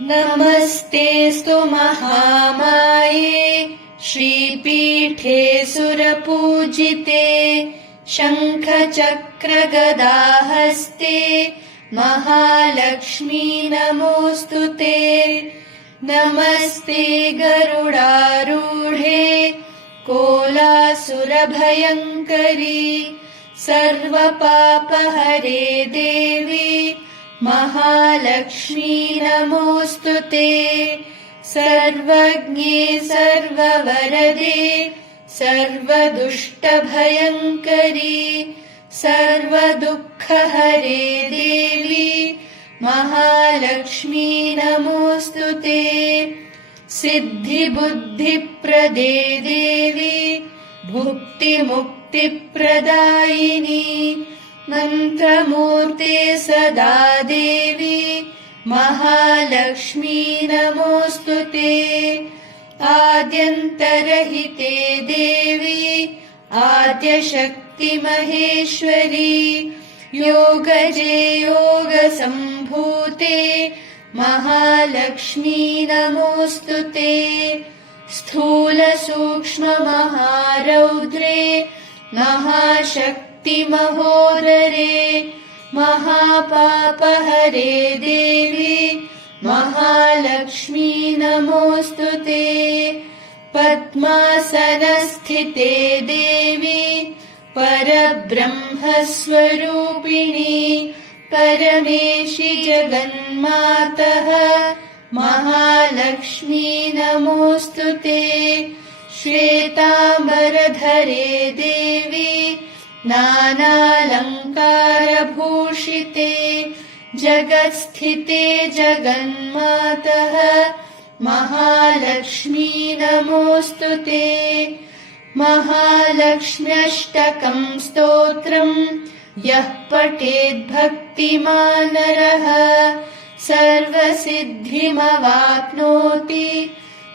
नमस्तेऽस्तु महामाये श्रीपीठे सुरपूजिते शङ्खचक्रगदाहस्ते महालक्ष्मी नमोऽस्तु ते। नमस्ते गरुडारूढे कोलासुरभयङ्करी सर्वपापहरे देवी महालक्ष्मी नमोऽस्तु ते। सर्वज्ञे सर्ववरदे सर्वदुष्टभयङ्करी सर्वदुःखहरे देवी महालक्ष्मी नमोऽस्तु ते। सिद्धिबुद्धिप्रदे देवी भुक्तिमुक्तिप्रदायिनी मन्त्रमूर्ते सदा देवी महालक्ष्मी नमोऽस्तु ते। आद्यन्तरहिते देवी आद्यशक्तिमहेश्वरी योगजे योगसम्भूते महालक्ष्मी नमोऽस्तु ते। स्थूलसूक्ष्ममहारौद्रे महाशक्तिमहोदरे महापापहरे देवी महालक्ष्मी नमोऽस्तु ते। पद्मासनस्थिते देवी परब्रह्मस्वरूपिणी परमेशि जगन्मातः महालक्ष्मी नमोऽस्तु ते। श्वेताम्बरधरे देवी नानालङ्कारभूषिते जगत्स्थिते जगन्मातः महालक्ष्मी नमोऽस्तु ते। महालक्ष्म्यष्टकम् स्तोत्रम् यः पठेद्भक्तिमान् नरः सर्वसिद्धिमवाप्नोति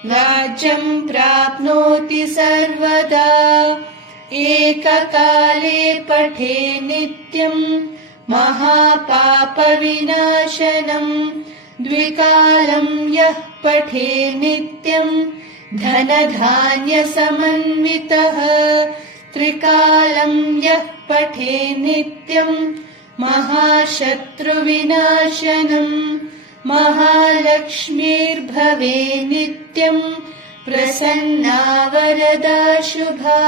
राज्यम् प्राप्नोति सर्वदा। एककाले पठे नित्यम् महापापविनाशनम् द्विकालम् यः पठे नित्यम् धनधान्यसमन्वितः त्रिकालम् यः पठे नित्यम् महाशत्रुविनाशनम् महालक्ष्मीर्भवे नित्यम् प्रसन्ना वरदा शुभा।